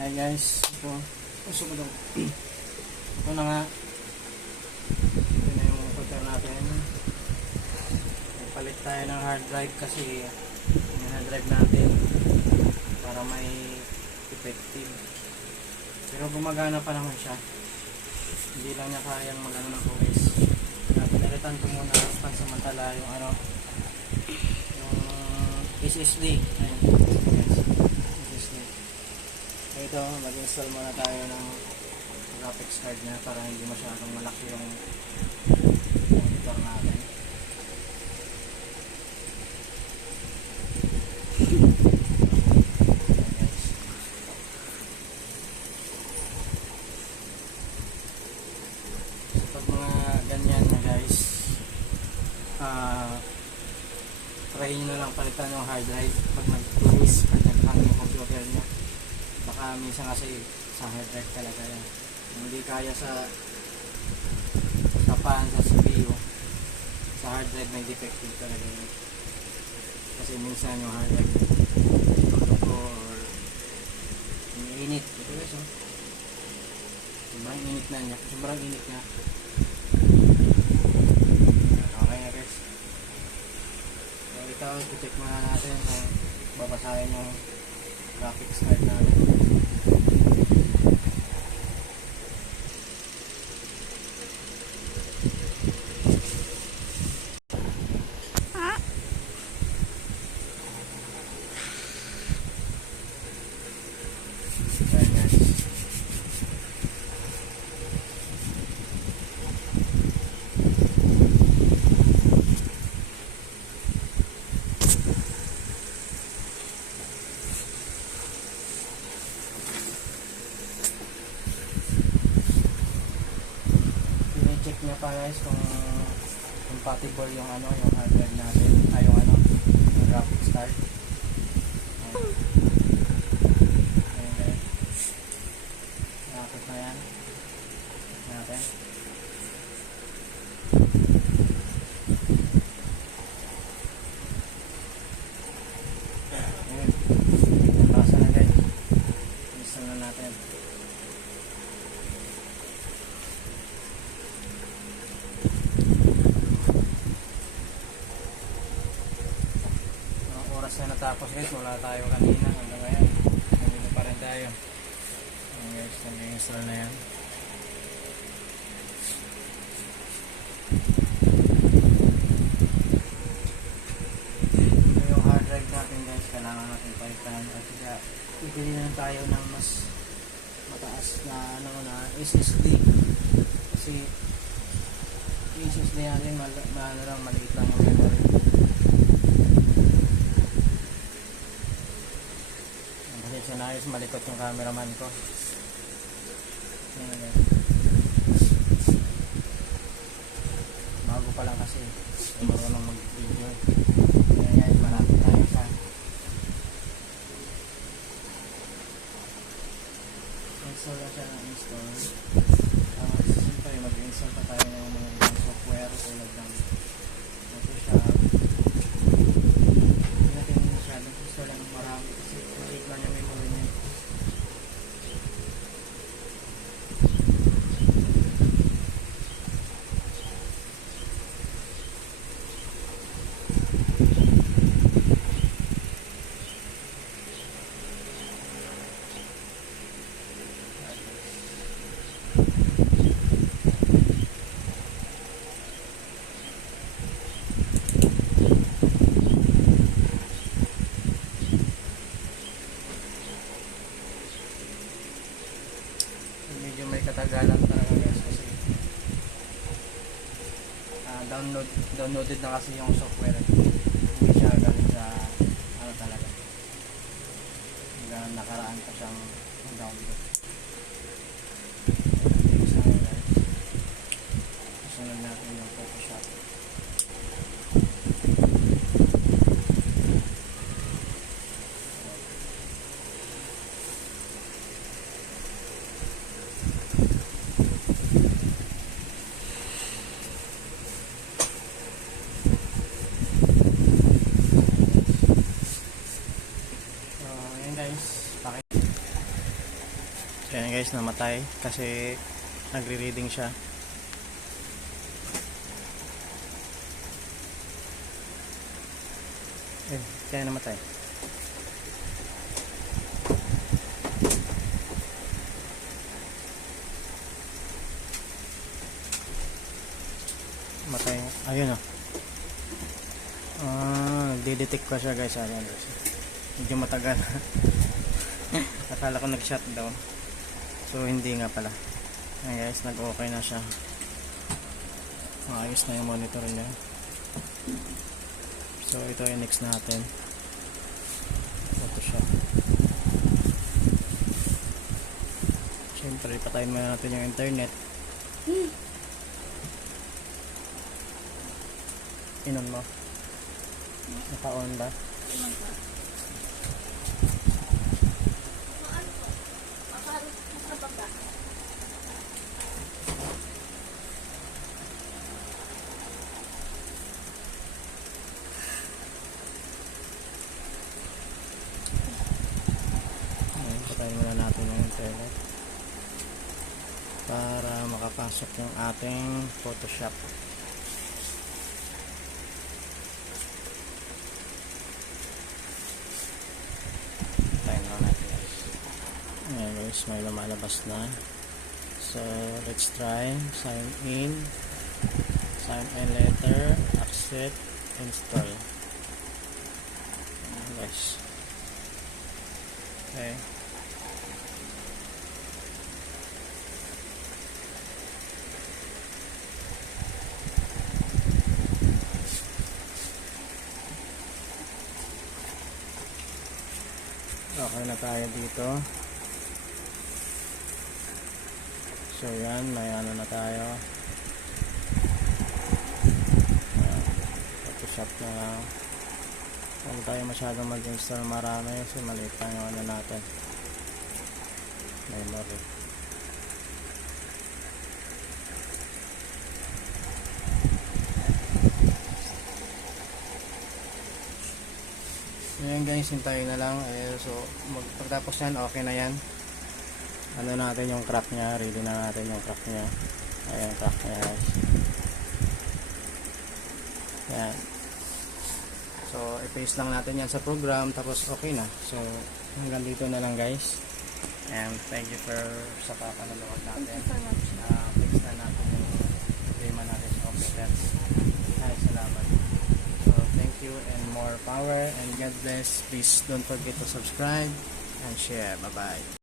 Hi guys, ito. Puso ko daw. Ito na nga. Ito na yung computer natin. Palit tayo ng hard drive kasi yung hard drive natin para may effective. Pero gumagana pa naman siya. Hindi lang niya kayang mag-ano ng OS. Kaya pinalitan ko muna pansamantala yung ano, yung SSD. Ayun. SSD. Ito, mag-install muna tayo ng graphics card niya para hindi masyadong malaki yung monitor natin. Try nyo na lang palitan yung hard drive pag nag-close, pag nag-hang yung computer nyo. Baka minsan kasi sa hard drive talaga yan. Hindi kaya sa pan, sa CPU, sa hard drive may defective talaga yun. Kasi minsan yung hard drive tulog ko or iniinit. Ito guys, oh. Sobrang init na niya. Sobrang init niya. Okay na guys. Ito, i-check muna natin kung babasahin yung graphics card natin. Check nyo pa guys kung compatible yung ano, yung hard drive natin, ay yung ano, yung graphics card. Ayan guys. Nakapit na yan. Natin. Ayan. Nabasa na guys. Install na natin. Na natapos guys, wala tayo kanina hanggang ngayon, kanina pa rin tayo. Ayan guys, nag-install na yan. Ito yung hard drive natin guys, kailangan natin palitan at saka pipili na tayo ng mas mataas na ano na SSD kasi yung SSD natin maliit lang yung memory. Sinayos malikot yung cameraman ko. Bago pa lang kasi marunong mag-video. Kaya guys, malapit tayo sa install na siya ng install. Siyempre mag-install pa tayo ng mga ibang software tulad ng Photoshop. Hindi natin masyadong install ng marami kasi maliit lang yung memory niya. Medyo may katagalan talaga guys kasi downloaded na kasi yung software, hindi siya galing sa ano talaga, hanggang nakaraan pa siyang download. Sunod natin yung Photoshop. Ayan guys, namatay kasi nagre-reading siya. Kaya namatay. Matay. Ayun oh. Nagde-detect pa siya guys. Ayan guys. Medyo matagal. Akala ko nag-shutdown. So hindi nga pala. Ayan guys, nag-okay na siya. Maayos na yung monitor niya. So ito yung next natin. Photoshop. Siyempre patayin muna natin yung internet. Inon mo? Naka-on ba? Patayin muna natin yung internet para makapasok yung ating Photoshop. Patayin muna natin guys. Ayan guys, may lumalabas na. So let's try sign in letter, accept, install. Ayan guys. Okay. Okay na tayo dito. So yan, may ano na tayo. Photoshop na lang. Huwag tayo masyadong mag-install marami kasi maliit lang yung ano natin. Memory. Ayan guys, hintayin na lang. So pagtapos yan, okay na yan. Ano natin yung crack nya, ready na natin yung crack nya. Ayan, crack nya guys. Ayan. So i-paste lang natin yan sa program, tapos okay na. So hanggang dito na lang guys. And thank you for sa papanood natin. Paste na natin yung problema natin sa computer. Ay, salamat. So thank you and more power and God bless. Please don't forget to subscribe and share. Bye bye.